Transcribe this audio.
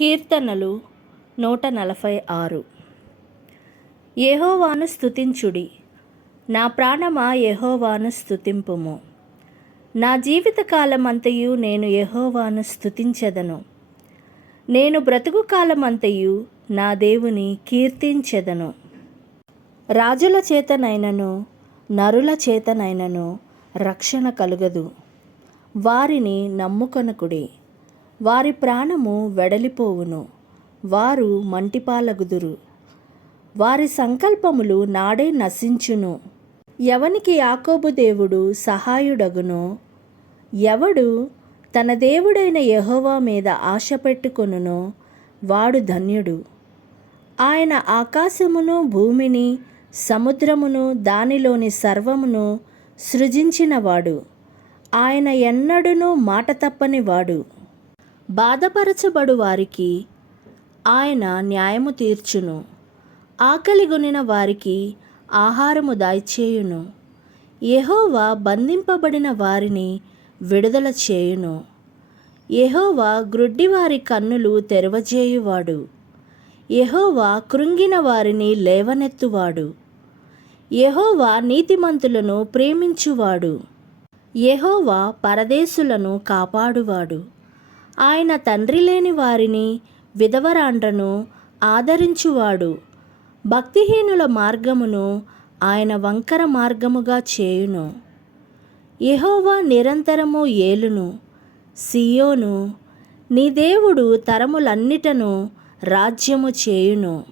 కీర్తనలు నూట నలభై ఆరు. యెహోవాను స్థుతించుడి నా ప్రాణమా యహోవాను స్తుతింపుము. నా జీవితకాలమంతయు నేను యెహోవాను స్థుతించెదను నేను బ్రతుకు కాలమంతయు నా దేవుని కీర్తించెదను. రాజుల చేతనైనను నరుల చేతనైనను రక్షణ కలుగదు. వారిని నమ్ముకొనకుడి. వారి ప్రాణము వెడలిపోవును. వారు మంటిపాలగుదురు. వారి సంకల్పములు నాడే నశించును. ఎవనికి యాకోబు దేవుడు సహాయుడగునో? ఎవడు తన దేవుడైన యహోవా మీద ఆశ పెట్టుకొనునో? వాడు ధన్యుడు. ఆయన ఆకాశమును భూమిని సముద్రమును దానిలోని సర్వమును సృజించినవాడు. ఆయన ఎన్నడునూ మాట తప్పనివాడు. బాధపరచబడు వారికి ఆయన న్యాయము తీర్చును. ఆకలిగొనిన వారికి ఆహారము దాయిచేయును. యహోవా బంధింపబడిన వారిని విడుదల చేయును. యహోవా గ్రుడ్డివారి కన్నులు తెరవజేయువాడు. యహోవా కృంగిన వారిని లేవనెత్తువాడు. యహోవా నీతిమంతులను ప్రేమించువాడు. యహోవా పరదేశులను కాపాడువాడు. ఆయన తండ్రి లేని వారిని విధవరాండ్రను ఆదరించువాడు. భక్తిహీనుల మార్గమును ఆయన వంకర మార్గముగా చేయును. యహోవా నిరంతరము ఏలును. సియోను నీ దేవుడు తరములన్నిటను రాజ్యము చేయును.